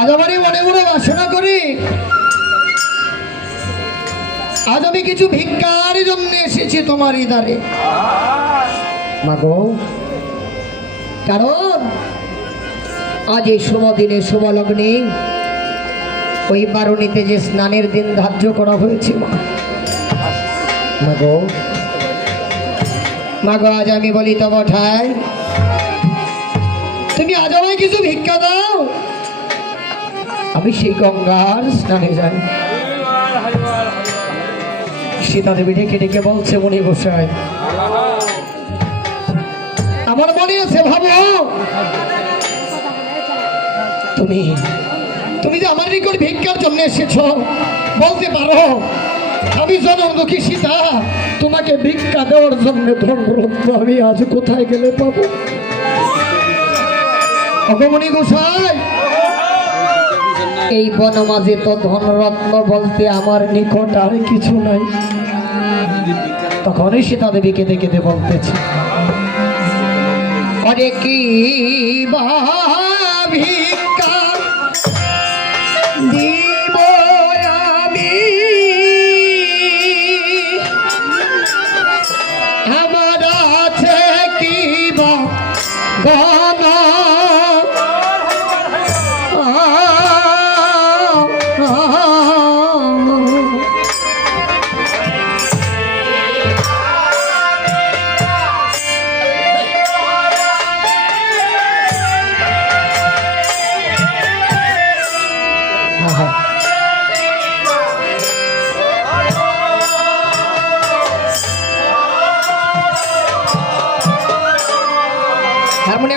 এই মনে মনে বাসনা করি। আজ আমি কিছু ভিক্ষার জন্য এসেছি তোমার ইদারে। কারণ আজ এই শুভ দিনে শুভ লগ্নে ওই বারণীতে যে স্নানের দিন ধার্য করা হয়েছে, মা। মাগো মাগো আজ আমি বলি তব ঠাই, তুমি আজ আমায় কিছু ভিক্ষা দাও। আমি সেই গঙ্গার স্নানে যাই সীতা দেবী ডেকে ডেকে বলছে, মনি গোসাই, আমার মনে আছে, ভাবো। তুমি তুমি যে আমার নিকট ভিক্ষার জন্য এসেছ, বলতে পারো, আমি জনম দুঃখী সীতা। তোমাকে ভিক্ষা দেওয়ার জন্য ধর্মরত্ন আমি আজ কোথায় গেলে পাবো? অগমণি গোসাই এই বনমাঝে তো ধনরত্ন বলতে আমার নিকট আর কিছু নাই। তখনই সীতা দেবীকে দেখে দে বলতেছে, অরে কি দিব আমার আছে কি বা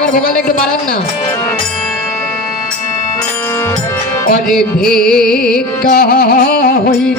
হারমোনিয়ামের ভোকালটা একটু বাড়ান না। অরে ভিক্ষা হইতে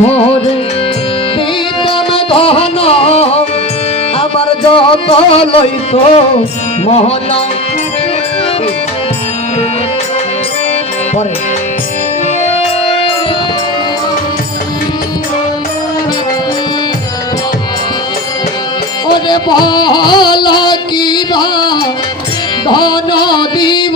ভোরে পিতম ধন আমার যত লইত মোহন পরে। ওরে বল কিবা ধন দিব?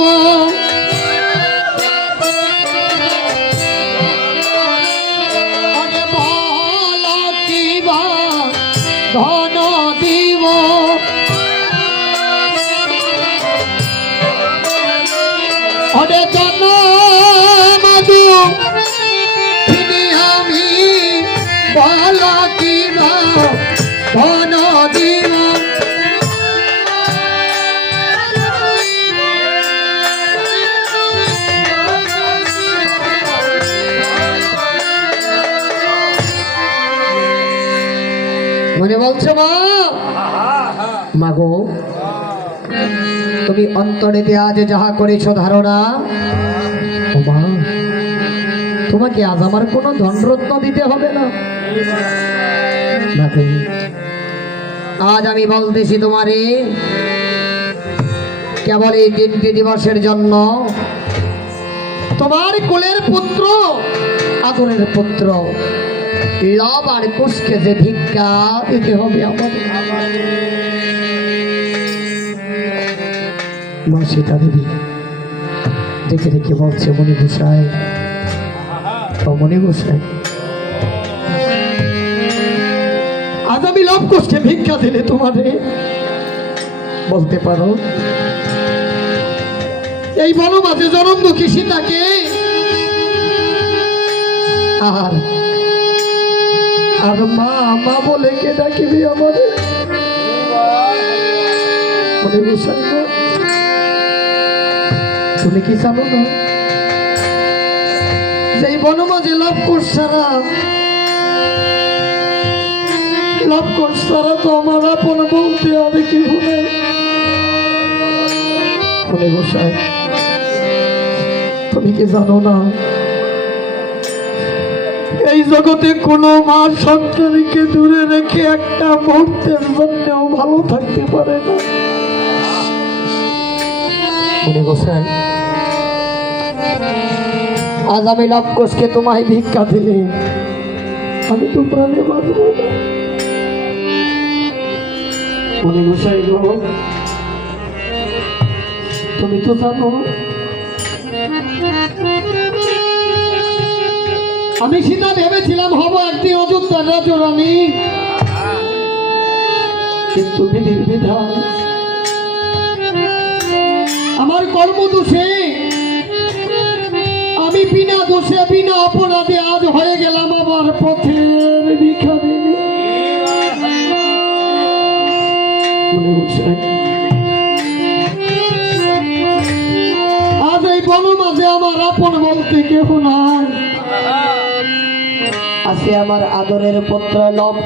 ওরে জন্ম দিও তিনি আমি বল কিবা ধন দিব মনে বলছো মা? মাগো তুমি অন্তরেতে আজ যাহা করেছ ধারণা তোমাকে আজ আমার কোনো ধনরত্ন দিতে হবে না। আজ আমি বলতেছি তোমারে, কেবল এই তিনটি দিবসের জন্য তোমার কোলের পুত্র, আগুনের পুত্র, লব আর কুশকে যে ভিক্ষা দিতে হবে আমাদের মা সীতা দেবী। দেখে দেখে বলছে, মণি গোসাই। মণি গোসাই। আজ আমি লব কুশকে ভিক্ষা দিলে তোমারে। বলতে পারো, এই বনমাঝে জনম দুঃখী সীতাকে আর আর মা মা বলে কে ডাকিবি আমাদের মনে গোসাই। তুমি কি জানো না যে এই বনমাঝে লাভ করছারা লাভ করছারা তো আমার আপন বলতে হবে কি হবে মনে গোসাই তুমি কি জানো না? এই জগতে কোনো মা সন্তানকে দূরে রেখে একটা মুহূর্তের জন্যও ভালো থাকতে পারে না। গোসাই আজ আমি লাভ কোষকে তোমায় ভিক্ষা দিলে। আমি তো প্রাণে বাঁচব তুমি তো জানো, আমি সীতা ভেবেছিলাম হব একদিন অযোধ্যার রাজরানী। কিন্তু বিধির বিধান, আমার কর্ম দোষে আমি বিনা দোষে, বিনা অপরাধে আজ হয়ে গেলাম আমার পথের আজ এই বনমাঝে আমার আপন বলতে কেহ নাই। আজকে আমার আদরের পুত্র লব